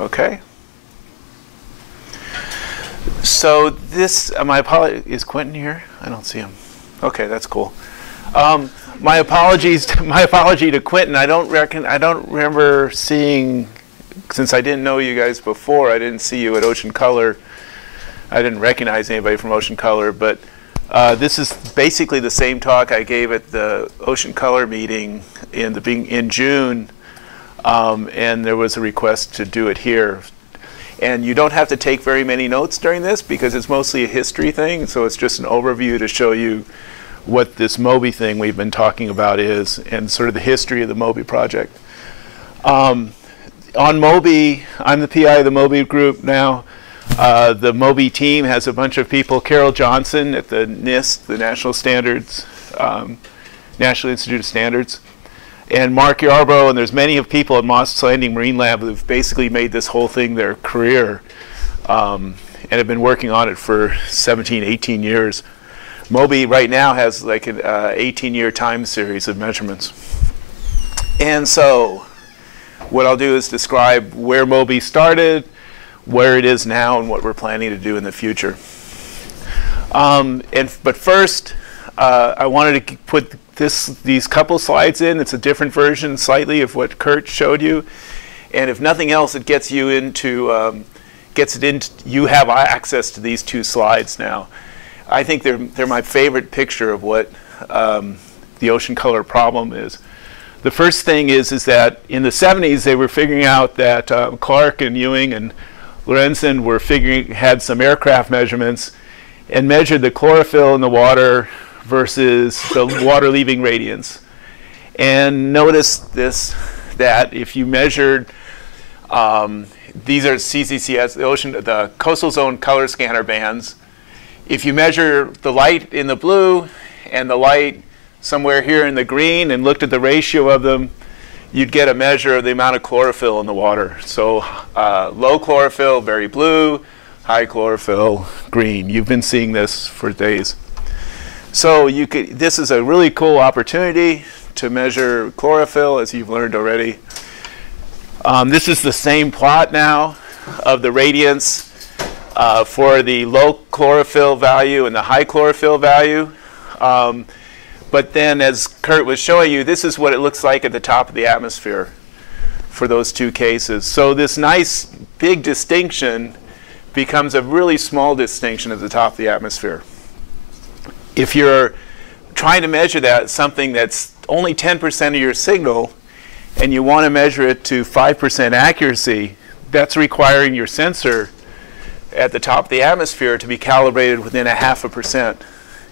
Okay. So this, my apology, is Quentin here? I don't see him. Okay, that's cool. My apologies, my apology to Quentin. I don't remember seeing, since I didn't know you guys before, I didn't see you at Ocean Color. I didn't recognize anybody from Ocean Color, but this is basically the same talk I gave at the Ocean Color meeting in June, and there was a request to do it here. And you don't have to take very many notes during this because it's mostly a history thing, so it's just an overview to show you what this Moby thing we've been talking about is and sort of the history of the Moby project. On Moby, I'm the PI of the Moby group now. The Moby team has a bunch of people. Carol Johnson at the NIST, the National Standards, National Institute of Standards, and Mark Yarbrough, and there's many of people at Moss Landing Marine Lab who've basically made this whole thing their career and have been working on it for 17, 18 years. Moby right now has like an 18-year time series of measurements. And so what I'll do is describe where Moby started, where it is now, and what we're planning to do in the future. But first, I wanted to put these couple slides in. It's a different version slightly of what Kurt showed you. And if nothing else, it gets you into, you have access to these two slides now. I think they're my favorite picture of what the ocean color problem is. The first thing is that in the 70s, they were figuring out that Clark and Ewing and Lorenzen had some aircraft measurements and measured the chlorophyll in the water versus the water leaving radiance. And notice this, that if you measured, these are CCCS, the coastal zone color scanner bands. If you measure the light in the blue and the light somewhere here in the green and looked at the ratio of them, you'd get a measure of the amount of chlorophyll in the water. So low chlorophyll, very blue, high chlorophyll, green. You've been seeing this for days. So this is a really cool opportunity to measure chlorophyll, as you've learned already. This is the same plot now of the radiance for the low chlorophyll value and the high chlorophyll value. But then, as Kurt was showing you, this is what it looks like at the top of the atmosphere for those two cases. So this nice big distinction becomes a really small distinction at the top of the atmosphere. If you're trying to measure something that's only 10% of your signal, and you want to measure it to 5% accuracy, that's requiring your sensor at the top of the atmosphere to be calibrated within 0.5%.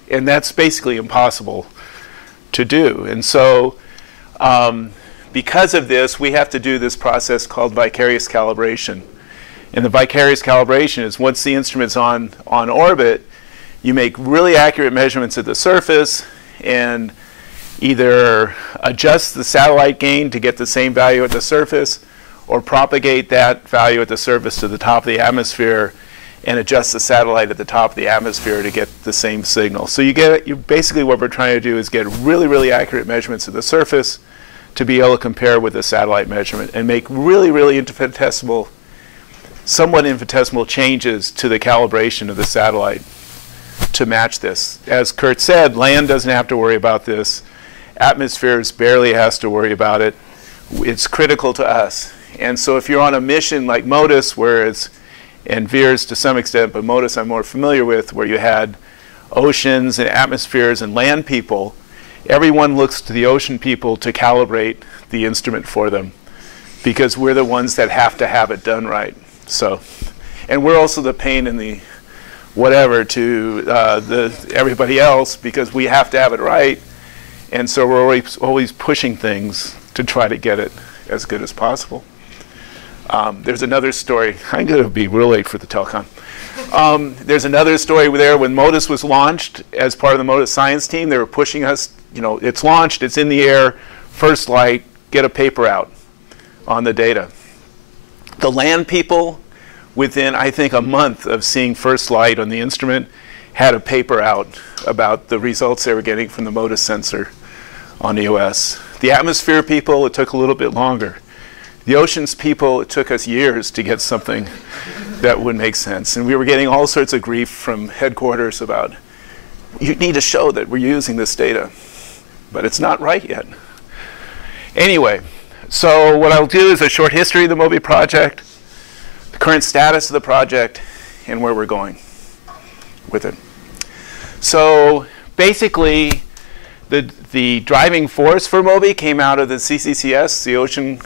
And that's basically impossible to do. And so because of this, we have to do this process called vicarious calibration. And the vicarious calibration is once the instrument's on orbit, you make really accurate measurements at the surface and either adjust the satellite gain to get the same value at the surface or propagate that value at the surface to the top of the atmosphere and adjust the satellite at the top of the atmosphere to get the same signal. So basically what we're trying to do is get really, really accurate measurements at the surface to be able to compare with the satellite measurement and make really, really somewhat infinitesimal changes to the calibration of the satellite to match this. As Kurt said, land doesn't have to worry about this. Atmospheres barely has to worry about it. It's critical to us. And so if you're on a mission like MODIS, and VIRS to some extent, but MODIS I'm more familiar with, where you had oceans and atmospheres and land people, everyone looks to the ocean people to calibrate the instrument for them because we're the ones that have to have it done right. So, and we're also the pain in the whatever to everybody else because we have to have it right. And so we're always pushing things to try to get it as good as possible. There's another story. I'm going to be real late for the telecon. There's another story there when MODIS was launched as part of the MODIS science team. They were pushing us, it's launched, it's in the air, first light, get a paper out on the data. The land people, within, I think, a month of seeing first light on the instrument, had a paper out about the results they were getting from the MODIS sensor on EOS. The atmosphere people, it took a little bit longer. The oceans people, it took us years to get something that would make sense. And we were getting all sorts of grief from headquarters about, you need to show that we're using this data. But it's not right yet. Anyway, so what I'll do is a short history of the Moby Project, the current status of the project, and where we're going with it. So basically, the driving force for Moby came out of the CCCS, the ocean,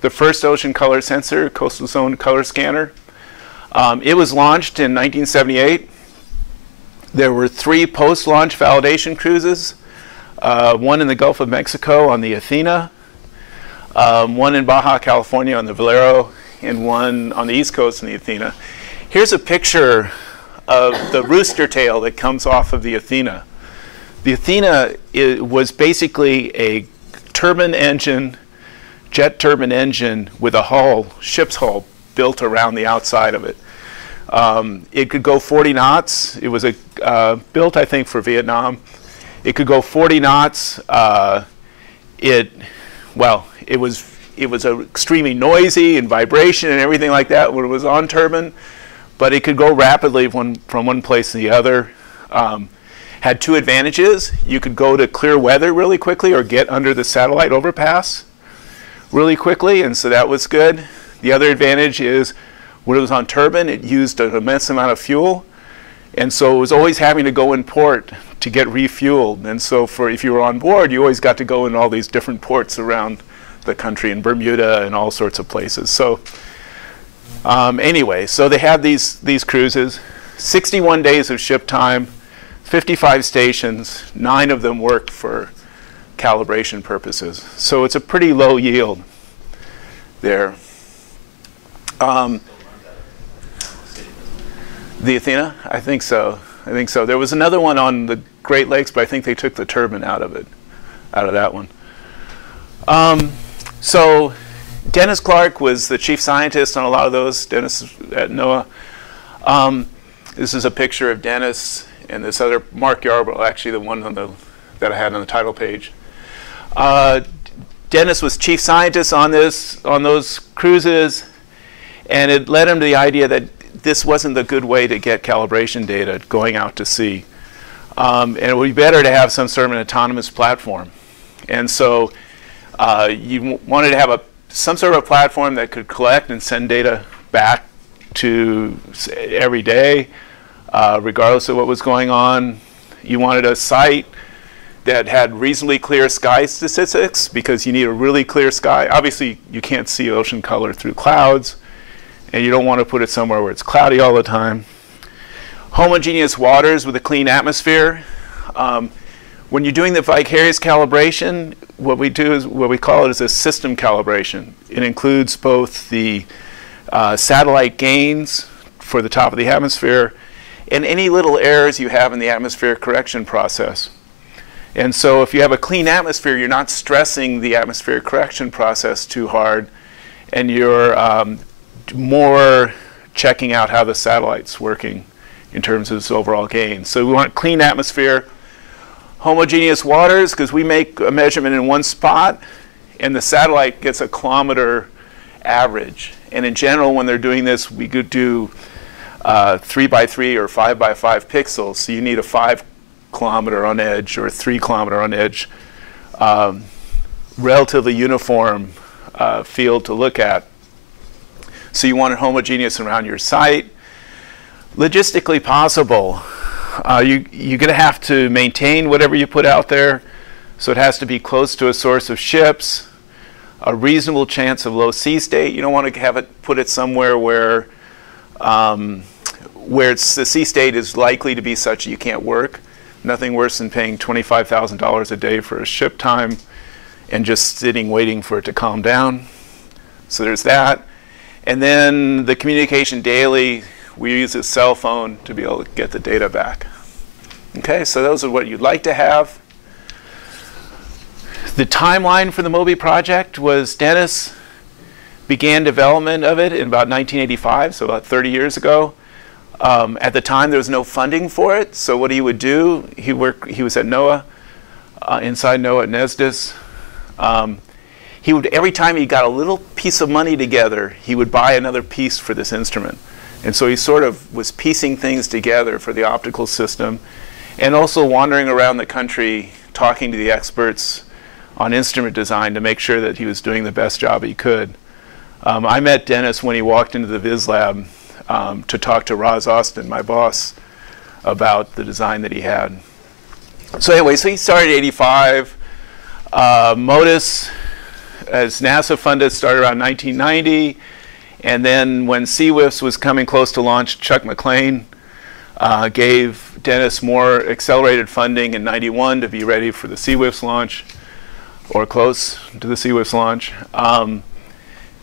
the first ocean color sensor, coastal zone color scanner. It was launched in 1978. There were 3 post-launch validation cruises, one in the Gulf of Mexico on the Athena, one in Baja California on the Valero, and one on the East Coast on the Athena. Here's a picture of the rooster tail that comes off of the Athena. The Athena was basically a turbine engine, jet turbine engine with a hull, ship's hull, built around the outside of it. It could go 40 knots. It was built, I think, for Vietnam. It could go 40 knots. It was extremely noisy and vibration and everything like that when it was on turbine, but it could go rapidly from one place to the other. Had 2 advantages. You could go to clear weather really quickly or get under the satellite overpass really quickly, and so that was good. The other advantage is when it was on turbine, it used an immense amount of fuel, and so it was always having to go in port to get refueled. And so if you were on board, you always got to go in all these different ports around the country, in Bermuda and all sorts of places. So anyway, so they had these cruises, 61 days of ship time, 55 stations, 9 of them worked for calibration purposes. So it's a pretty low yield there. The Athena? I think so. I think so. There was another one on the Great Lakes, but I think they took the turbine out of that one. So Dennis Clark was the chief scientist on a lot of those, Dennis at NOAA. This is a picture of Dennis and this other, Mark Yarbrough, actually the one that I had on the title page. Dennis was chief scientist on those cruises, and it led him to the idea that this wasn't the good way to get calibration data going out to sea. And it would be better to have some sort of an autonomous platform. And so you wanted to have some sort of a platform that could collect and send data back to every day, regardless of what was going on. You wanted a site that had reasonably clear sky statistics, because you need a really clear sky. Obviously, you can't see ocean color through clouds, and you don't want to put it somewhere where it's cloudy all the time. Homogeneous waters with a clean atmosphere. When you're doing the vicarious calibration, what we call it is a system calibration. It includes both the satellite gains for the top of the atmosphere and any little errors you have in the atmospheric correction process. And so if you have a clean atmosphere, you're not stressing the atmospheric correction process too hard, and you're more checking out how the satellite's working in terms of its overall gain. So we want clean atmosphere. Homogeneous waters, because we make a measurement in one spot, and the satellite gets a kilometer average. And in general, when they're doing this, we could do 3 by 3 or 5 by 5 pixels. So you need a 5 kilometer on edge or a 3 kilometer on edge, relatively uniform field to look at. So you want it homogeneous around your site. Logistically possible. You're going to have to maintain whatever you put out there, so it has to be close to a source of ships, a reasonable chance of low sea state. You don't want to put it somewhere where the sea state is likely to be such that you can't work. Nothing worse than paying $25,000 a day for a ship time and just sitting waiting for it to calm down. So there's that. And then the communication daily, we use a cell phone to be able to get the data back. Okay, so those are what you'd like to have. The timeline for the Moby project was Dennis began development of it in about 1985, so about 30 years ago. At the time, there was no funding for it, so what he would do, he was at NOAA, inside NOAA at NESDIS. he would, every time he got a little piece of money together, he would buy another piece for this instrument. And so he sort of was piecing things together for the optical system, and also wandering around the country talking to the experts on instrument design to make sure that he was doing the best job he could. I met Dennis when he walked into the Viz Lab to talk to Roz Austin, my boss, about the design that he had. So anyway, so he started in '85. MODIS, as NASA funded, started around 1990. And then when CWIFS was coming close to launch, Chuck McLean gave Dennis more accelerated funding in '91 to be ready for the CWIFS launch, or close to the CWIFS launch.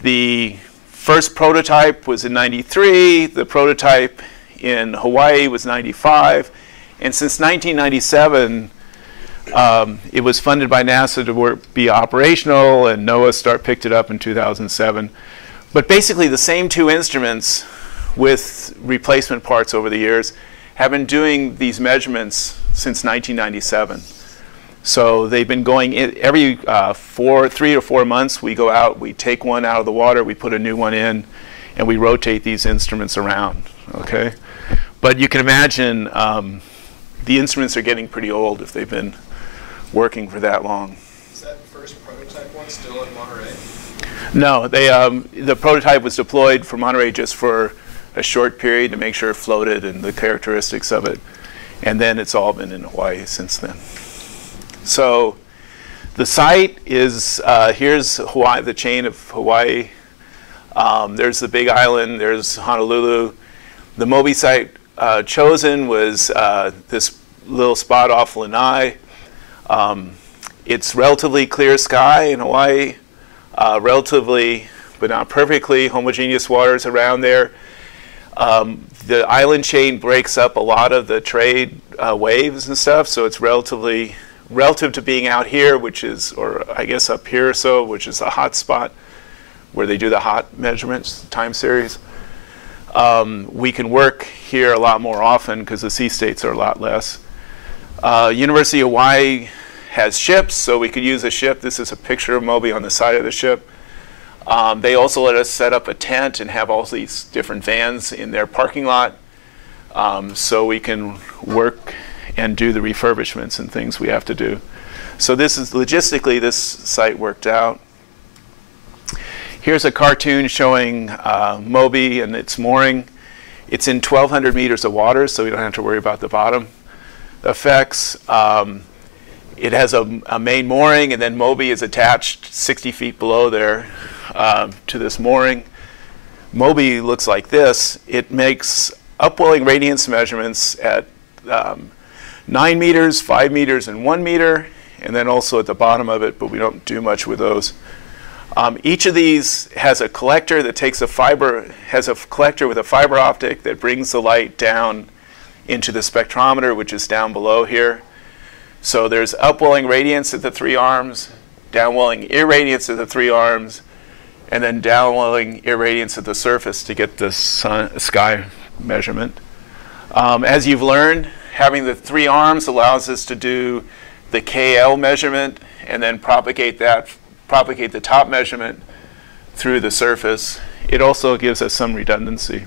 The first prototype was in '93. The prototype in Hawaii was '95. And since 1997, it was funded by NASA to be operational, and NOAA picked it up in 2007. But basically, the same two instruments with replacement parts over the years have been doing these measurements since 1997. So they've been going every 3 or 4 months. We go out, we take one out of the water, we put a new one in, and we rotate these instruments around. Okay, but you can imagine the instruments are getting pretty old if they've been working for that long. Is that first prototype one still in Monterey? No, the prototype was deployed for Monterey just for a short period to make sure it floated and the characteristics of it. And then it's all been in Hawaii since then. So the site is, here's Hawaii, the chain of Hawaii. There's the Big Island, there's Honolulu. The Moby site chosen was this little spot off Lanai. It's relatively clear sky in Hawaii, relatively, but not perfectly, homogeneous waters around there. The island chain breaks up a lot of the trade waves and stuff, so it's relative to being out here, which is, or I guess up here or so, which is a hot spot where they do the hot measurements, time series. We can work here a lot more often because the sea states are a lot less. University of Hawaii has ships, so we could use a ship. This is a picture of Moby on the side of the ship. They also let us set up a tent and have all these different vans in their parking lot, so we can work and do the refurbishments and things we have to do. So this is logistically, this site worked out. Here's a cartoon showing Moby and its mooring. It's in 1,200 meters of water, so we don't have to worry about the bottom effects. It has a main mooring, and then Moby is attached 60 feet below there to this mooring. Moby looks like this. It makes upwelling radiance measurements at 9 meters, 5 meters, and 1 meter, and then also at the bottom of it, but we don't do much with those. Each of these has a collector that takes a fiber, has a collector with a fiber optic that brings the light down into the spectrometer, which is down below here. So there's upwelling radiance at the 3 arms, downwelling irradiance at the 3 arms, and then downwelling irradiance at the surface to get the sky measurement. As you've learned, having the 3 arms allows us to do the KL measurement and then propagate the top measurement through the surface. It also gives us some redundancy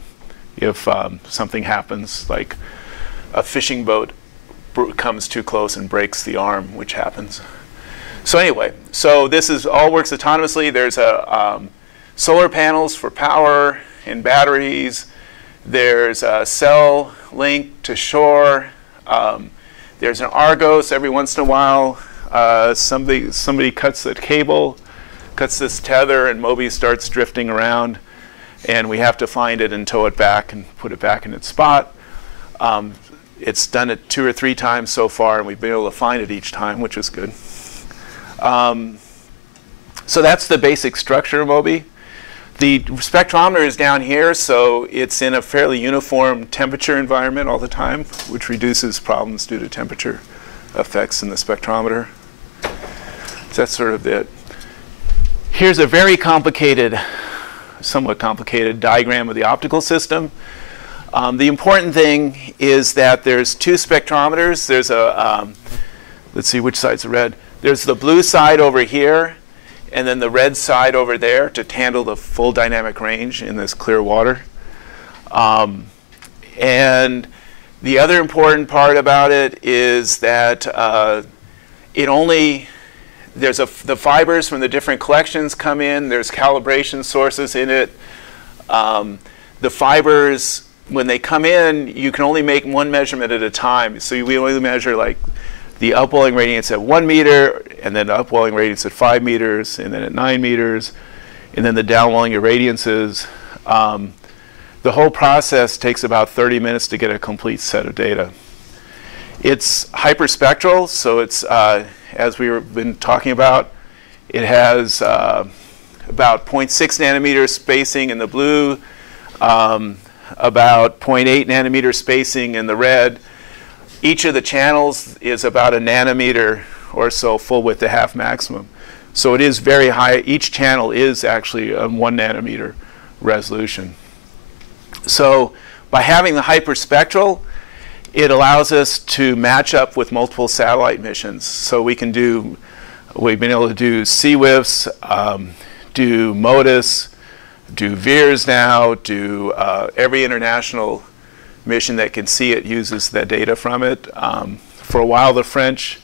if something happens, like a fishing boat comes too close and breaks the arm, which happens. So anyway, so this is all works autonomously. There's solar panels for power and batteries. There's a cell link to shore. There's an Argos every once in a while. Somebody cuts the cable, cuts this tether, and Moby starts drifting around, and we have to find it and tow it back and put it back in its spot. It's done it 2 or 3 times so far, and we've been able to find it each time, which is good. So that's the basic structure of Moby. The spectrometer is down here, so it's in a fairly uniform temperature environment all the time, which reduces problems due to temperature effects in the spectrometer. So that's sort of it. Here's a very complicated, somewhat complicated diagram of the optical system. The important thing is that there's 2 spectrometers. There's a, let's see which side's red. There's the blue side over here, and then the red side over there to handle the full dynamic range in this clear water. And the other important part about it is that there's the fibers from the different collections come in, there's calibration sources in it. The fibers, when they come in, you can only make one measurement at a time. So we only measure like the upwelling radiance at 1 meter, and then the upwelling radiance at 5 meters, and then at 9 meters, and then the downwelling irradiances. The whole process takes about 30 minutes to get a complete set of data. It's hyperspectral, so it's, as we've been talking about, it has about 0.6 nanometer spacing in the blue, about 0.8 nanometer spacing in the red. Each of the channels is about a nanometer or so full width to half maximum. So it is very high. Each channel is actually a 1 nanometer resolution. So by having the hyperspectral, it allows us to match up with multiple satellite missions. So we've been able to do CWIFs, do MODIS, do VIRS now, do every international mission that can see it uses that data from it. For a while, the French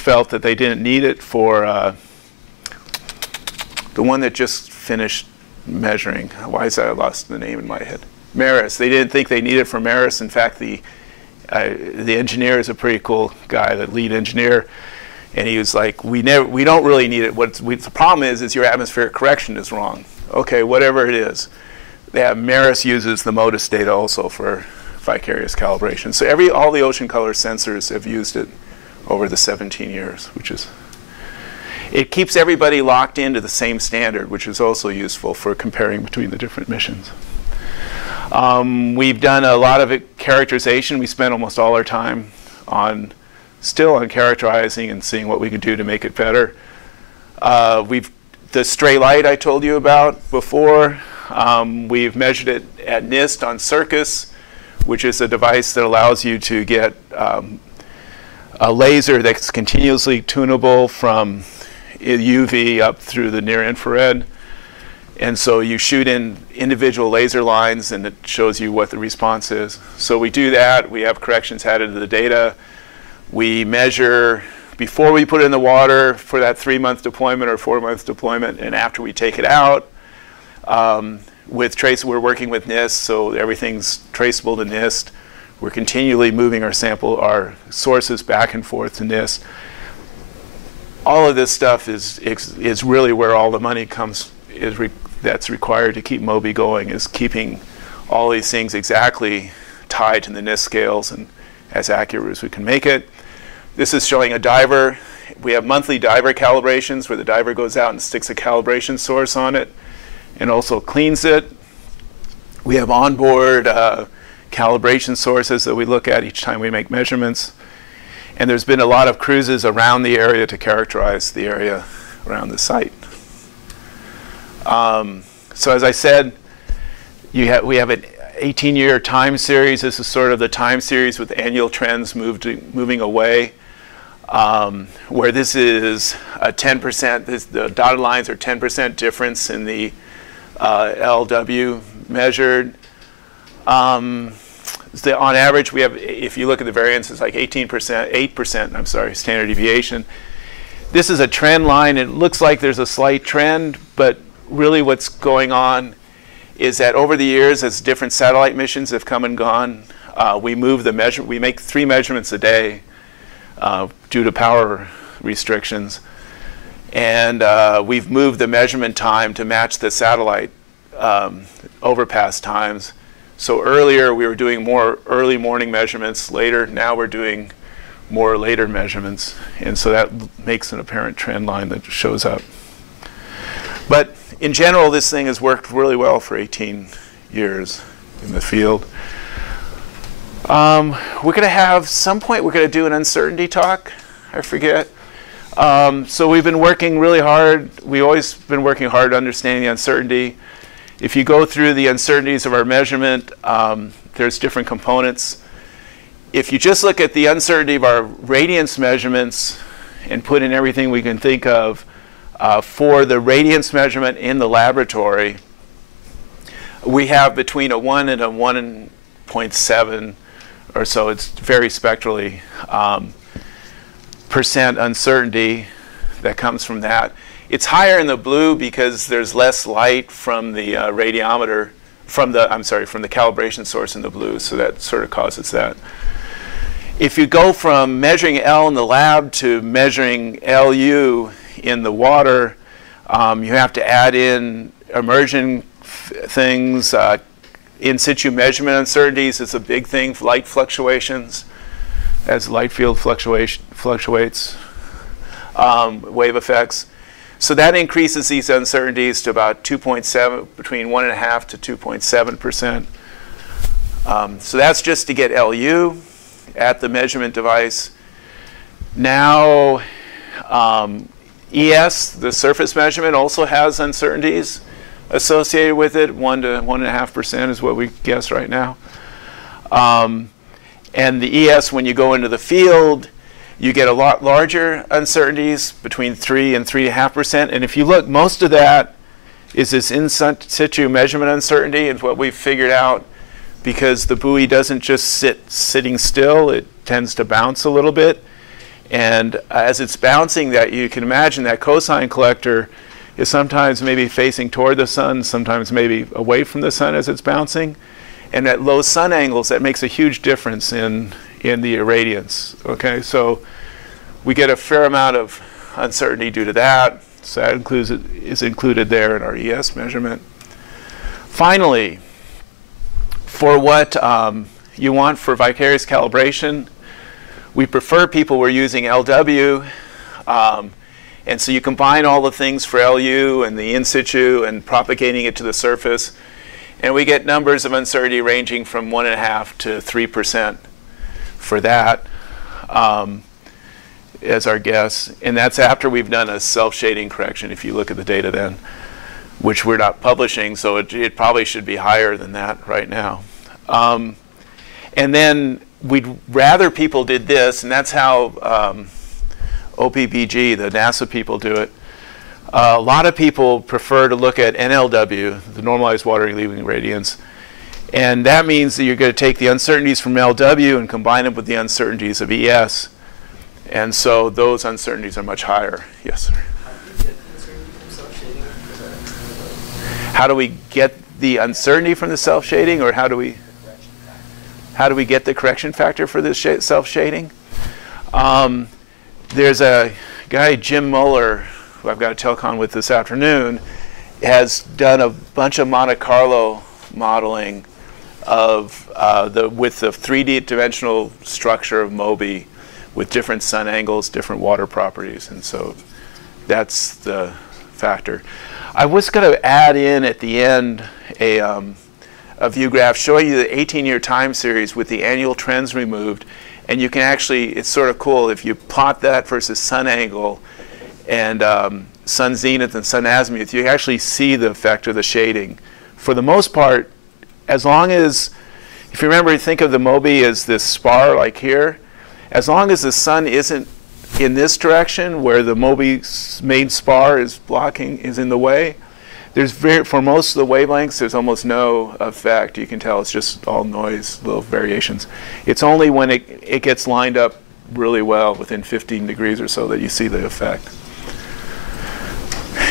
felt that they didn't need it for the one that just finished measuring. Why is that? I lost the name in my head. Maris. They didn't think they needed it for Maris. In fact, the engineer is a pretty cool guy, the lead engineer, and he was like, we don't really need it. The problem is your atmospheric correction is wrong. Okay, whatever it is. Maris uses the MODIS data also for vicarious calibration. So all the ocean color sensors have used it over the 17 years, it keeps everybody locked into the same standard, which is also useful for comparing between the different missions. We've done a lot of characterization. We spent almost all our time still on characterizing and seeing what we could do to make it better. The Straylight I told you about before. We've measured it at NIST on Circus, which is a device that allows you to get a laser that's continuously tunable from UV up through the near infrared. And so you shoot in individual laser lines, and it shows you what the response is. So we do that. We have corrections added to the data. We measure before we put it in the water for that 3-month deployment or 4-month deployment, and after we take it out. We're working with NIST, so everything's traceable to NIST. We're continually moving our sources back and forth to NIST. All of this stuff is really where all the money that's required to keep Moby going, is keeping all these things exactly tied to the NIST scales and as accurate as we can make it. This is showing a diver. We have monthly diver calibrations where the diver goes out and sticks a calibration source on it and also cleans it. We have onboard calibration sources that we look at each time we make measurements. And there's been a lot of cruises around the area to characterize the area around the site. So as I said, we have an 18-year time series. This is sort of the time series with annual trends moving away, where this is a 10%, the dotted lines are 10% difference in the LW measured. On average, we have, if you look at the variance, it's like 8%, I'm sorry, standard deviation. This is a trend line. It looks like there's a slight trend, but really what's going on is that over the years, as different satellite missions have come and gone, we make 3 measurements a day due to power restrictions. And we've moved the measurement time to match the satellite overpass times. So earlier we were doing more early morning measurements. Later, now we're doing more later measurements. And so that makes an apparent trend line that shows up. But in general, this thing has worked really well for 18 years in the field. We're going to have, some point, we're going to do an uncertainty talk. I forget. So we've been working really hard. We've always been working hard understanding the uncertainty. If you go through the uncertainties of our measurement, there's different components. If you just look at the uncertainty of our radiance measurements and put in everything we can think of for the radiance measurement in the laboratory, we have between a 1 and a 1.7 or so. It's very spectrally percent uncertainty that comes from that. It's higher in the blue because there's less light from the radiometer, from the calibration source in the blue, so that sort of causes that. If you go from measuring L in the lab to measuring LU in the water, you have to add in immersion things. In situ measurement uncertainties is a big thing for light fluctuations, as light field fluctuates, wave effects. So that increases these uncertainties to about 2.7, between 1.5 to 2.7%. So that's just to get LU at the measurement device. Now, ES, the surface measurement, also has uncertainties associated with it. 1 to 1.5% is what we guess right now. And the ES, when you go into the field, you get a lot larger uncertainties, between 3 and 3.5%. And if you look, most of that is this in situ measurement uncertainty, and what we've figured out, because the buoy doesn't just sitting still, it tends to bounce a little bit. And as it's bouncing, that you can imagine that cosine collector is sometimes maybe facing toward the sun, sometimes maybe away from the sun as it's bouncing. And at low sun angles, that makes a huge difference in the irradiance. Okay, so we get a fair amount of uncertainty due to that. So that is included there in our ES measurement. Finally, for what you want for vicarious calibration, we prefer people who are using LW. And so you combine all the things for LU and the in situ and propagating it to the surface, and we get numbers of uncertainty ranging from 1.5 to 3% for that as our guess. And that's after we've done a self-shading correction, if you look at the data then, which we're not publishing, so it probably should be higher than that right now. And then we'd rather people did this, and that's how OPBG, the NASA people, do it. A lot of people prefer to look at NLW, the normalized water leaving radiance. And that means that you're going to take the uncertainties from LW and combine them with the uncertainties of ES. And so those uncertainties are much higher. Yes, sir? How do we get the uncertainty from the self-shading, or how do we get the correction factor for this self-shading? There's a guy, Jim Muller, who I've got a telecon with this afternoon, has done a bunch of Monte Carlo modeling of with the 3D dimensional structure of Moby with different sun angles, different water properties, and so that's the factor. I was going to add in at the end a view graph showing you the 18-year time series with the annual trends removed. And you can actually, it's sort of cool, if you plot that versus sun angle and sun zenith and sun azimuth, you actually see the effect of the shading. For the most part, as long as, if you remember, think of the Moby as this spar like here, as long as the sun isn't in this direction where the Moby's main spar is in the way, there's for most of the wavelengths, there's almost no effect. You can tell it's just all noise, little variations. It's only when it gets lined up really well within 15 degrees or so that you see the effect.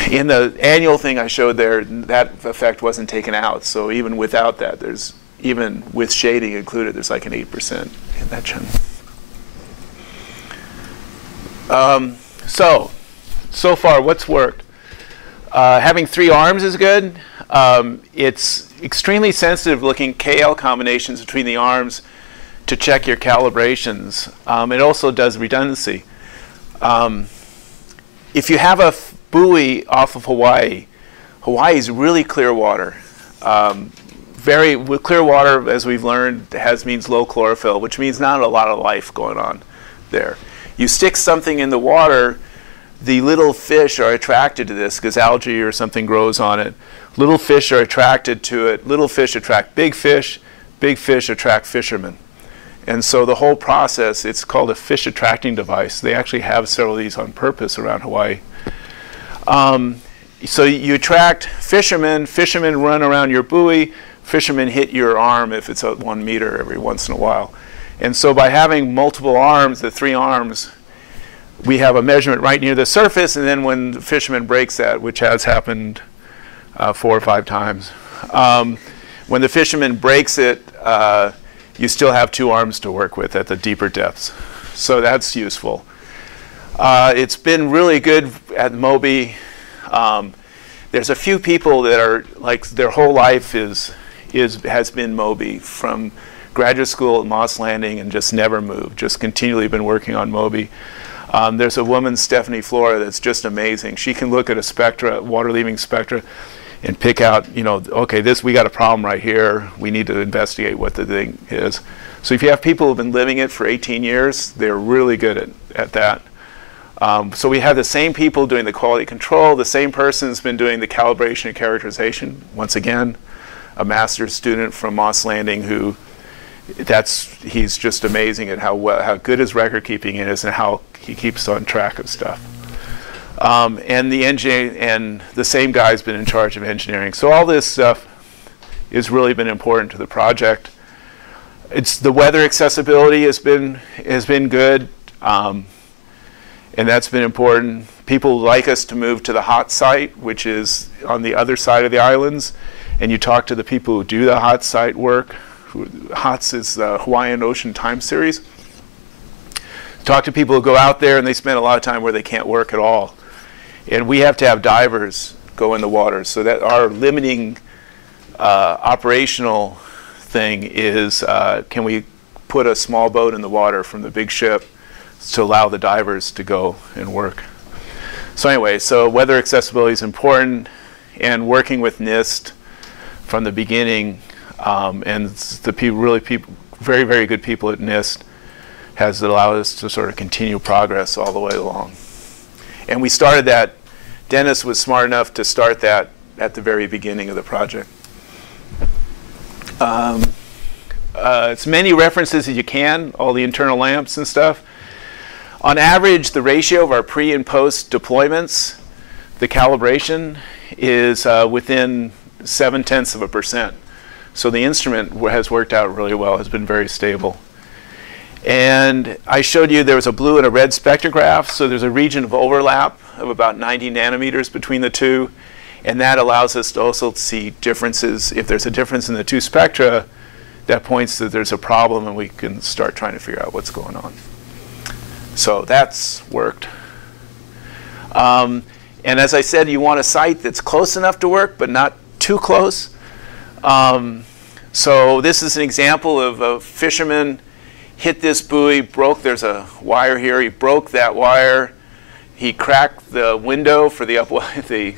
In the annual thing I showed there, that effect wasn't taken out. So even without that, even with shading included, there's like an 8% in that channel. So far, what's worked? Having 3 arms is good. It's extremely sensitive looking KL combinations between the arms to check your calibrations. It also does redundancy. If you have a buoy off of Hawaii, Hawaii is really clear water. With clear water, as we've learned, means low chlorophyll, which means not a lot of life going on there. You stick something in the water, the little fish are attracted to this because algae or something grows on it. Little fish are attracted to it. Little fish attract big fish attract fishermen. And so the whole process, it's called a fish attracting device. They actually have several of these on purpose around Hawaii. So you attract fishermen, fishermen run around your buoy, fishermen hit your arm if it's at 1 meter every once in a while. And so by having multiple arms, the 3 arms, we have a measurement right near the surface, and then when the fisherman breaks that, which has happened 4 or 5 times, when the fisherman breaks it, you still have 2 arms to work with at the deeper depths. So that's useful. It's been really good at Moby. There's a few people that are like their whole life has been Moby, from graduate school at Moss Landing and just never moved, just continually been working on Moby. There's a woman, Stephanie Flora, that's just amazing. She can look at a spectra, water leaving spectra, and pick out, you know, okay, we got a problem right here. We need to investigate what the thing is. So if you have people who've been living it for 18 years, they're really good at that. So we have the same people doing the quality control. The same person's been doing the calibration and characterization. Once again, a master's student from Moss Landing who, he's just amazing at how good his record keeping is and how he keeps on track of stuff. And the engineer, and the same guy's been in charge of engineering. So all this stuff has really been important to the project. The weather accessibility has been good, and that's been important. People like us to move to the hot site, which is on the other side of the islands, and you talk to the people who do the hot site work. HOTS is the Hawaiian Ocean Time Series. Talk to people who go out there and they spend a lot of time where they can't work at all. And we have to have divers go in the water. So that our limiting operational thing is, can we put a small boat in the water from the big ship to allow the divers to go and work? So anyway, so weather accessibility is important, and working with NIST from the beginning, and the very, very good people at NIST has allowed us to sort of continue progress all the way along. And we started that, Dennis was smart enough to start that at the very beginning of the project. As many references as you can, all the internal lamps and stuff. On average, the ratio of our pre and post deployments, the calibration, is within 0.7%. So the instrument has worked out really well, has been very stable. And I showed you there was a blue and a red spectrograph, so there's a region of overlap of about 90 nanometers between the two, and that allows us to also see differences. If there's a difference in the 2 spectra, that points that there's a problem, and we can start trying to figure out what's going on. So that's worked. And as I said, you want a site that's close enough to work, but not too close. So this is an example of a fisherman hit this buoy, there's a wire here, he broke that wire, he cracked the window for the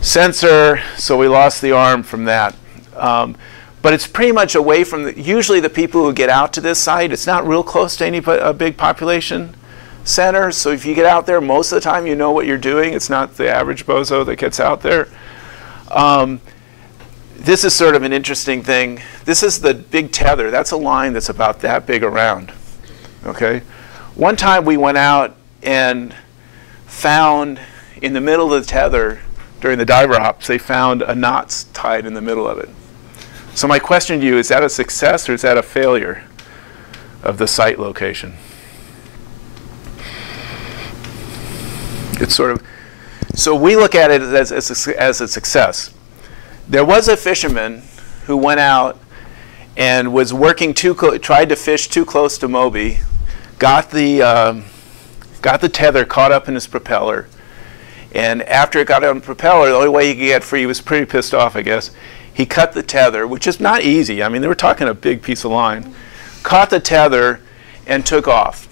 sensor, so we lost the arm from that. But it's pretty much away from usually the people who get out to this site, it's not real close to a big population center, so if you get out there, most of the time you know what you're doing. It's not the average bozo that gets out there. This is sort of an interesting thing. This is the big tether. That's a line that's about that big around. Okay? One time we went out and found in the middle of the tether, during the diver ops, they found a knot tied in the middle of it. So my question to you, is that a success or is that a failure of the site location? It's sort of, so we look at it as a success. There was a fisherman who went out and was working tried to fish too close to Moby, got the tether caught up in his propeller, and after it got on the propeller, the only way he could get free, he was pretty pissed off, I guess. He cut the tether, which is not easy. I mean, they were talking a big piece of line. Caught the tether and took off.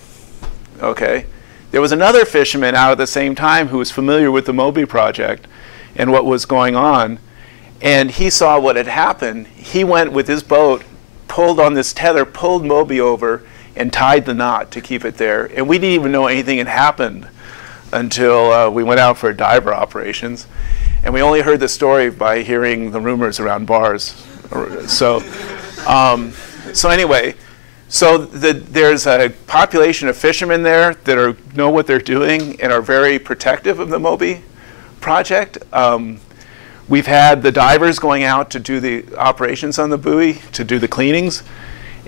Okay? There was another fisherman out at the same time who was familiar with the Moby Project and what was going on, and he saw what had happened. He went with his boat, pulled on this tether, pulled Moby over, and tied the knot to keep it there. And we didn't even know anything had happened until we went out for diver operations. And we only heard the story by hearing the rumors around bars. So So anyway, there's a population of fishermen there that know what they're doing and are very protective of the Moby project. We've had the divers going out to do the operations on the buoy, to do the cleanings,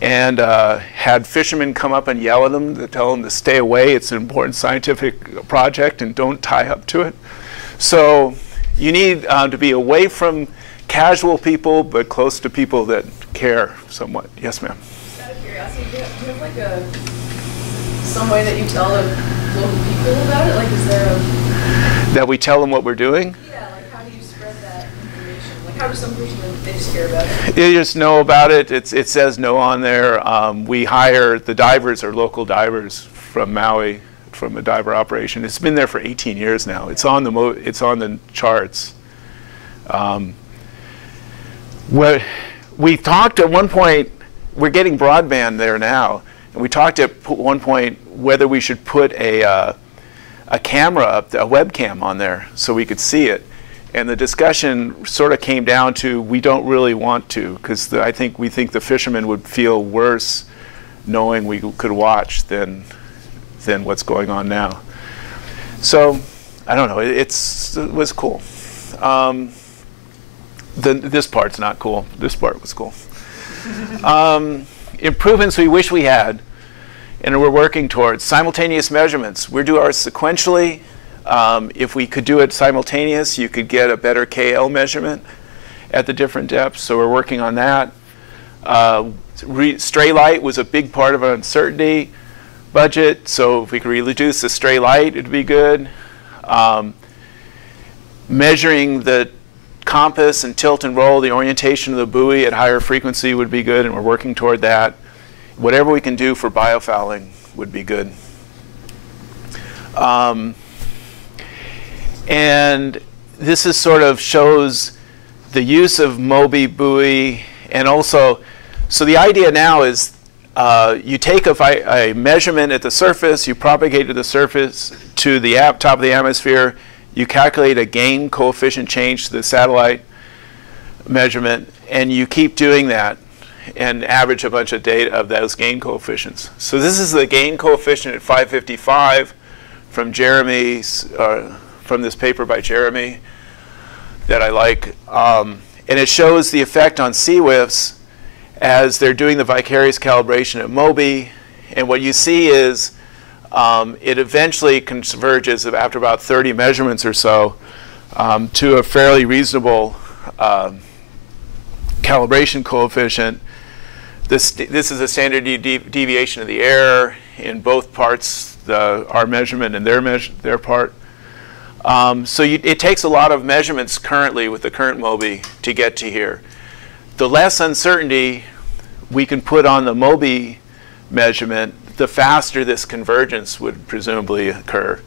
and had fishermen come up and yell at them to tell them to stay away. It's an important scientific project and don't tie up to it. So you need to be away from casual people, but close to people that care somewhat. Yes, ma'am. Just out of curiosity, do you have like some way that you tell the local people about it? Like, is there a... That we tell them what we're doing? Yeah, like how do you spread that information? Like how do some fishermen, they just hear about it? They just know about it. It says no on there. We hire, the divers are local divers from Maui, from a diver operation. It's been there for 18 years now. It's on the charts. We talked at one point, we're getting broadband there now, and we talked at one point whether we should put a camera up, a webcam on there so we could see it. And the discussion sort of came down to we don't really want to, because we think the fishermen would feel worse knowing we could watch than what's going on now. So I don't know, it was cool. This part's not cool. This part was cool. Improvements we wish we had and we're working towards. Simultaneous measurements. We do ours sequentially. If we could do it simultaneous, you could get a better KL measurement at the different depths. So we're working on that. Straylight was a big part of our uncertainty budget. So if we could reduce the Straylight, it'd be good. Measuring the compass and tilt and roll, the orientation of the buoy at higher frequency would be good, and we're working toward that. Whatever we can do for biofouling would be good. And this is sort of shows the use of Moby buoy, and also, so the idea now is you take a measurement at the surface, you propagate to the surface to the top of the atmosphere, you calculate a gain coefficient change to the satellite measurement, and you keep doing that and average a bunch of data of those gain coefficients. So this is the gain coefficient at 555 from Jeremy's, from this paper by Jeremy that I like. And it shows the effect on CWIFs as they're doing the vicarious calibration at Moby. And what you see is it eventually converges after about 30 measurements or so to a fairly reasonable calibration coefficient. This is a standard deviation of the error in both parts, our measurement and their part. So it takes a lot of measurements currently with the current Moby to get to here. The less uncertainty we can put on the Moby measurement, the faster this convergence would presumably occur.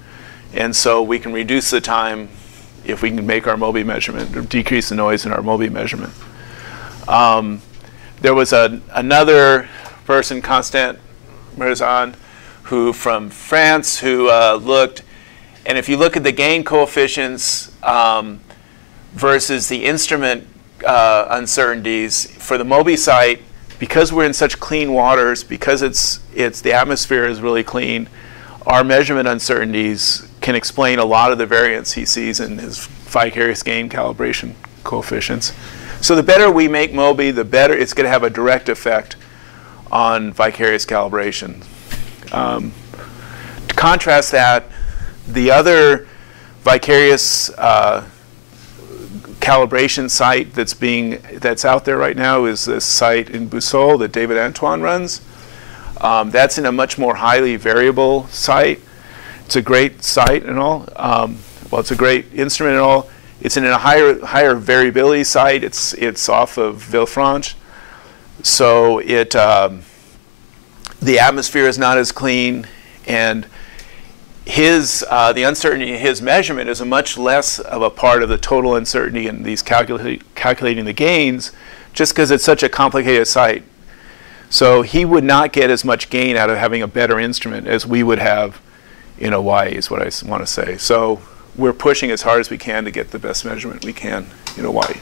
And so we can reduce the time if we can make our Moby measurement, or decrease the noise in our Moby measurement. There was another person, Constant Merzan, from France, who looked, and if you look at the gain coefficients versus the instrument uncertainties for the Moby site, because we're in such clean waters, because the atmosphere is really clean, our measurement uncertainties can explain a lot of the variance he sees in his vicarious gain calibration coefficients. So the better we make Moby, the better it's going to have a direct effect on vicarious calibration. To contrast that, the other vicarious calibration site that's out there right now is this site in Boussole that David Antoine runs. That's in a much more highly variable site. It's a great site and all. Well, it's a great instrument and all. It's in a higher variability site. It's off of Villefranche, so the atmosphere is not as clean, and the uncertainty in his measurement is a much less of a part of the total uncertainty in these calculating the gains, just because it's such a complicated site. So he would not get as much gain out of having a better instrument as we would have in Hawaii, is what I want to say. So we're pushing as hard as we can to get the best measurement we can in Hawaii.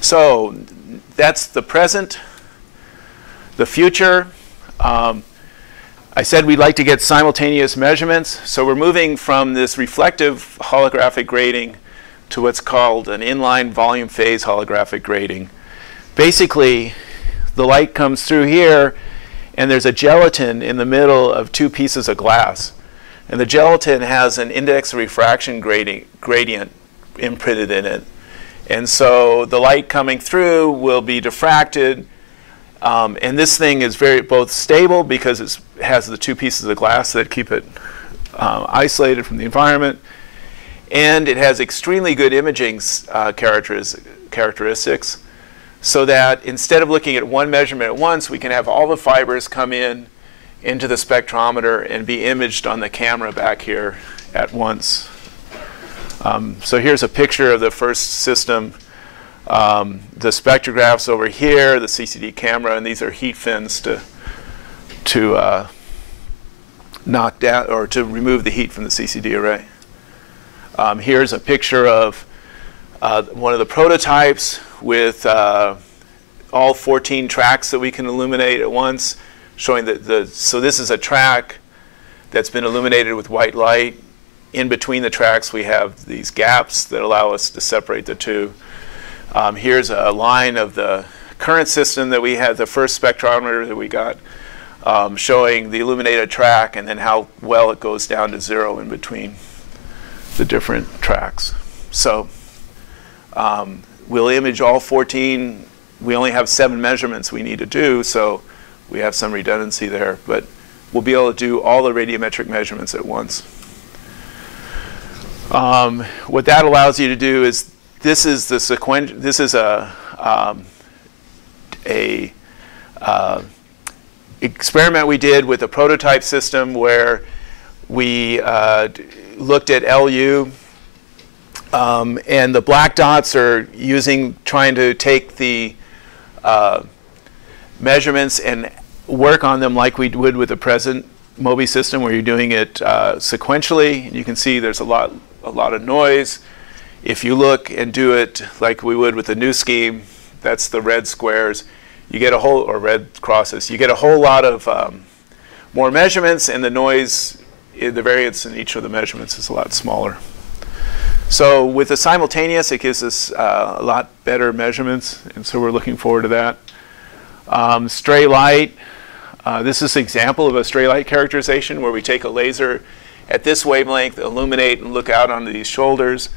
So that's the present. The future, I said we'd like to get simultaneous measurements. So we're moving from this reflective holographic grating to what's called an inline volume phase holographic grating. Basically, the light comes through here, and there's a gelatin in the middle of two pieces of glass. And the gelatin has an index of refraction gradient imprinted in it. And so the light coming through will be diffracted. And this thing is both stable because it has the two pieces of glass that keep it isolated from the environment. And it has extremely good imaging characteristics, so that instead of looking at one measurement at once, we can have all the fibers come into the spectrometer and be imaged on the camera back here at once. So here's a picture of the first system. The spectrographs over here, the CCD camera, and these are heat fins to knock down or to remove the heat from the CCD array. Here's a picture of one of the prototypes with all 14 tracks that we can illuminate at once, showing that so this is a track that's been illuminated with white light. In between the tracks, we have these gaps that allow us to separate the two. Here's a line of the current system that we had, the first spectrometer that we got, showing the illuminated track and then how well it goes down to zero in between the different tracks. So we'll image all 14. We only have 7 measurements we need to do, so we have some redundancy there. But we'll be able to do all the radiometric measurements at once. What that allows you to do is this is the sequential. This is a experiment we did with a prototype system where we looked at LU, and the black dots are trying to take the measurements and work on them like we would with the present Moby system, where you're doing it sequentially. You can see there's a lot of noise. If you look and do it like we would with the new scheme, that's the red squares, you get a whole, or red crosses, you get a whole lot of more measurements, and the noise, the variance in each of the measurements is a lot smaller. So with the simultaneous, it gives us a lot better measurements, and so we're looking forward to that. Straylight, this is an example of a Straylight characterization where we take a laser at this wavelength, illuminate and look out onto these shoulders,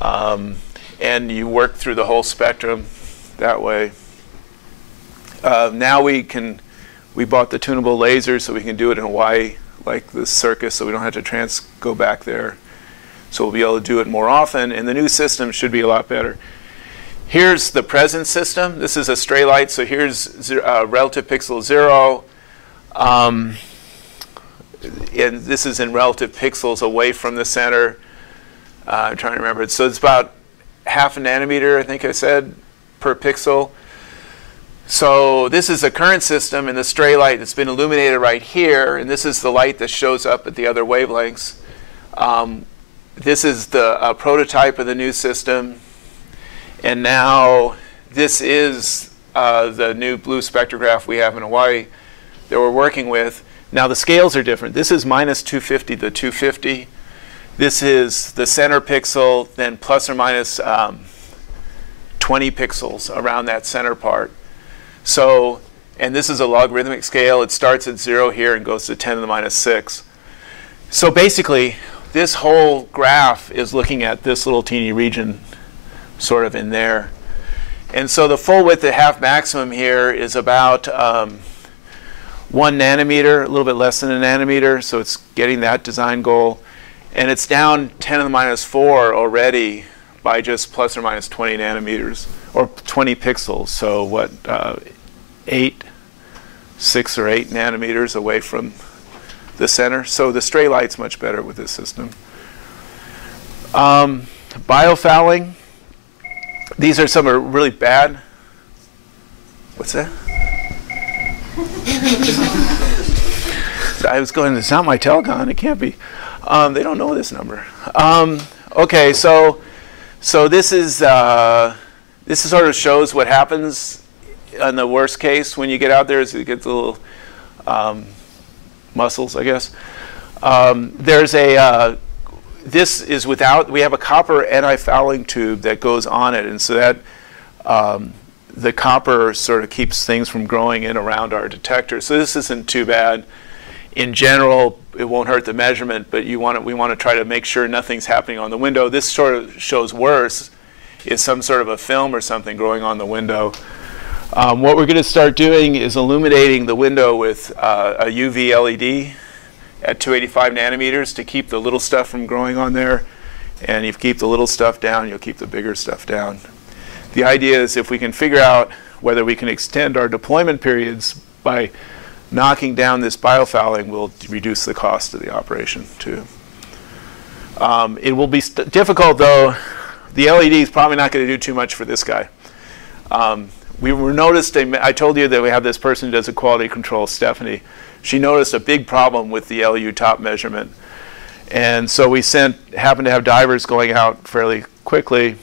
and you work through the whole spectrum that way. Now we bought the tunable laser, so we can do it in a Y like the circus, so we don't have to go back there. So we'll be able to do it more often, and the new system should be a lot better. Here's the present system. This is a Straylight, so here's relative pixel 0. And this is in relative pixels away from the center. I'm trying to remember it. So it's about half a nanometer, I think I said, per pixel. So this is a current system in the Straylight that's been illuminated right here, and this is the light that shows up at the other wavelengths. This is the prototype of the new system, and now this is the new blue spectrograph we have in Hawaii that we're working with. Now the scales are different. This is minus 250 to 250. This is the center pixel, then plus or minus 20 pixels around that center part. So, and this is a logarithmic scale. It starts at 0 here and goes to 10 to the minus 6. So basically, this whole graph is looking at this little teeny region sort of in there. And so the full width at half maximum here is about 1 nanometer, a little bit less than a nanometer, so it's getting that design goal. And it's down 10 to the minus 4 already by just plus or minus 20 nanometers, or 20 pixels. So what, 6 or 8 nanometers away from the center. So the Straylight's much better with this system. Biofouling. These are some are really bad. What's that? I was going, it's not my Telgon, it can't be. They don't know this number. Okay, so this is this sort of shows what happens on the worst case when you get out there is it gets a little muscles, I guess. There's a this is without. We have a copper anti-fouling tube that goes on it, and so that the copper sort of keeps things from growing in around our detector. So this isn't too bad. In general, it won't hurt the measurement, but we want to try to make sure nothing's happening on the window. This sort of shows worse. Is some sort of a film or something growing on the window. What we're going to start doing is illuminating the window with a UV LED at 285 nanometers to keep the little stuff from growing on there. And if you keep the little stuff down, you'll keep the bigger stuff down. The idea is if we can figure out whether we can extend our deployment periods by knocking down this biofouling, we'll reduce the cost of the operation too. It will be difficult though. The LED is probably not going to do too much for this guy. We were noticed, I told you that we have this person who does a quality control, Stephanie. She noticed a big problem with the LU top measurement. And so we happened to have divers going out fairly quickly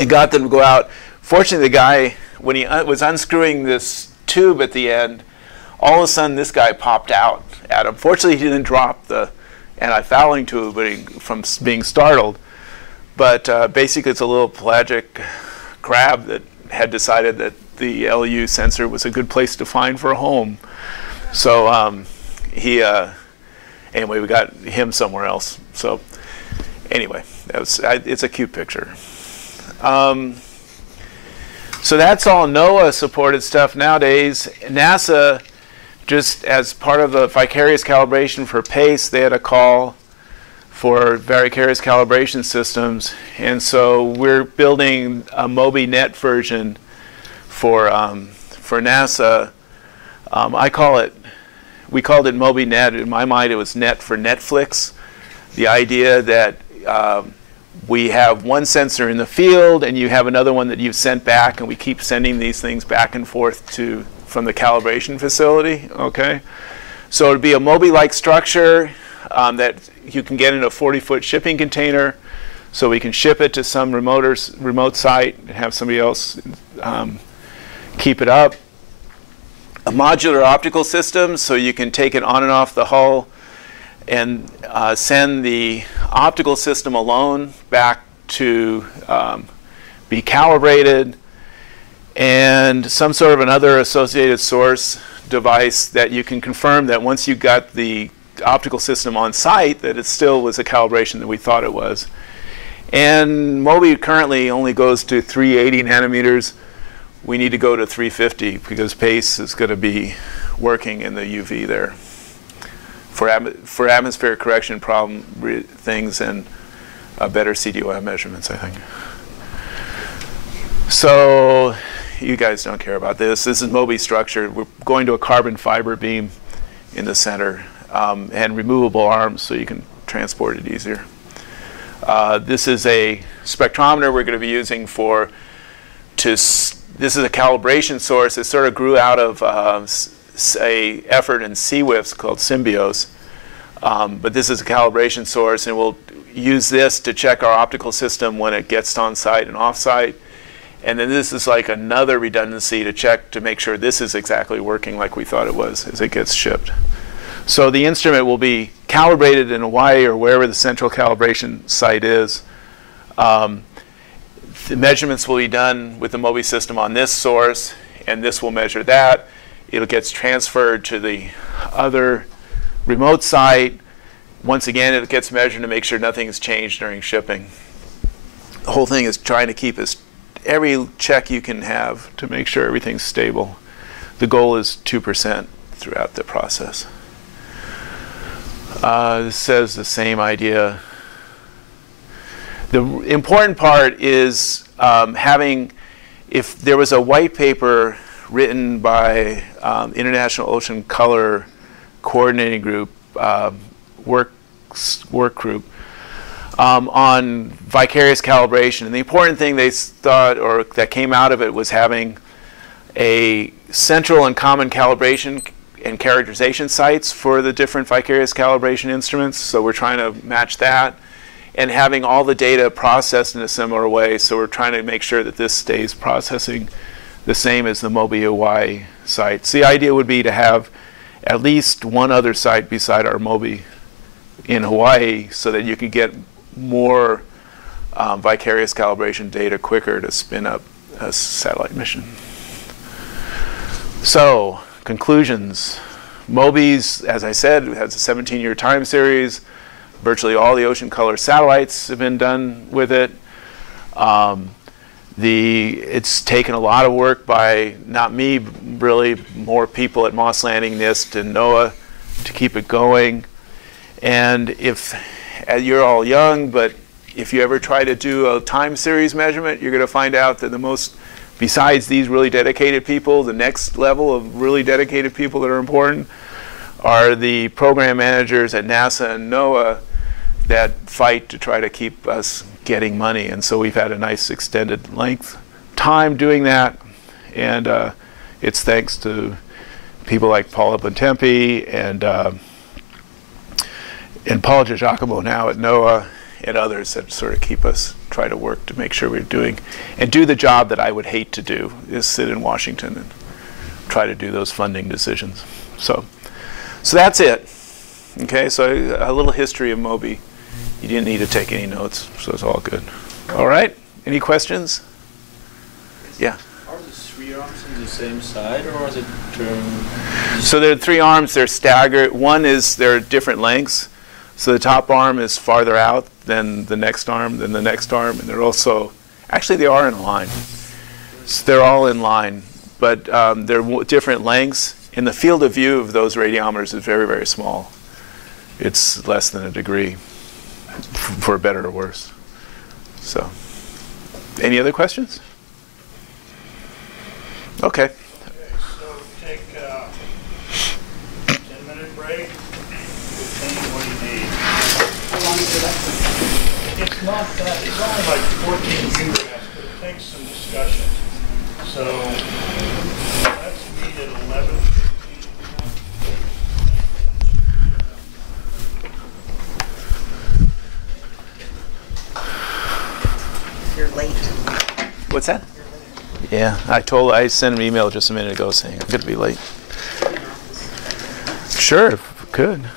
and got them to go out. Fortunately, the guy, when he was unscrewing this tube at the end, all of a sudden this guy popped out at him. Fortunately, he didn't drop the anti-fouling tube from being startled. But basically, it's a little pelagic crab that had decided that the LU sensor was a good place to find for a home. So anyway, we got him somewhere else. So anyway, it's a cute picture. So that's all NOAA-supported stuff nowadays. NASA, just as part of the vicarious calibration for PACE, they had a call for vicarious calibration systems, and so we're building a Moby Net version for NASA. We called it Moby Net. In my mind, it was Net for Netflix. The idea that we have one sensor in the field, and you have another one that you've sent back, and we keep sending these things back and forth from the calibration facility. Okay, so it'd be a Moby-like structure that you can get in a 40-foot shipping container, so we can ship it to some remote site and have somebody else keep it up. A modular optical system, so you can take it on and off the hull and send the optical system alone back to be calibrated, and some sort of another associated source device that you can confirm that once you got the optical system on site, that it still was a calibration that we thought it was. And Moby currently only goes to 380 nanometers. We need to go to 350 because PACE is going to be working in the UV there for atmospheric correction problem things and better CDOM measurements, I think. So you guys don't care about this. This is Moby structure. We're going to a carbon fiber beam in the center. And removable arms so you can transport it easier. This is a spectrometer we're going to be using this is a calibration source. It sort of grew out of a effort in CWIFs called Symbios. But this is a calibration source, and we'll use this to check our optical system when it gets on site and off site. And then this is like another redundancy to check to make sure this is exactly working like we thought it was as it gets shipped. So the instrument will be calibrated in Hawaii or wherever the central calibration site is. The measurements will be done with the Moby system on this source, and this will measure that. It gets transferred to the other remote site. Once again, it gets measured to make sure nothing's changed during shipping. The whole thing is trying to keep every check you can have to make sure everything's stable. The goal is 2% throughout the process. This says the same idea. The important part is if there was a white paper written by International Ocean Color Coordinating Group, work group, on vicarious calibration. And the important thing they thought, or that came out of it, was having a central and common calibration and characterization sites for the different vicarious calibration instruments. So we're trying to match that, and having all the data processed in a similar way. So we're trying to make sure that this stays processing the same as the Moby Hawaii sites. The idea would be to have at least one other site beside our Moby in Hawaii so that you can get more vicarious calibration data quicker to spin up a satellite mission. So, conclusions. Moby's, as I said, has a 17-year time series. Virtually all the ocean color satellites have been done with it. It's taken a lot of work by, not me, really more people at Moss Landing, NIST, and NOAA to keep it going. And if you're all young, but if you ever try to do a time series measurement, you're going to find out that the most, besides these really dedicated people, the next level of really dedicated people that are important are the program managers at NASA and NOAA that fight to try to keep us getting money. And so we've had a nice extended length time doing that. And it's thanks to people like Paula Bontempi and Paul Giacomo now at NOAA and others that sort of keep us, try to work to make sure we're doing, and do the job that I would hate to do, is sit in Washington and try to do those funding decisions. So that's it. Okay, so a little history of Moby. You didn't need to take any notes, so it's all good. All right, any questions? Yeah. Are the three arms on the same side, or is it So there are three arms, they're staggered. One is, they're different lengths. So the top arm is farther out than the next arm, and they're also, actually they are in line. So they're all in line, but they're different lengths. And the field of view of those radiometers is very, very small. It's less than a degree, for better or worse. So, any other questions? Okay. Okay, so take a 10-minute break. What do you need? How long is the lecture? It's not that, it's only like 14 URAS, but it takes some discussion. So let's meet at 11:15. You're late. What's that? Yeah, I sent an email just a minute ago saying I'm going to be late. Sure, if we could.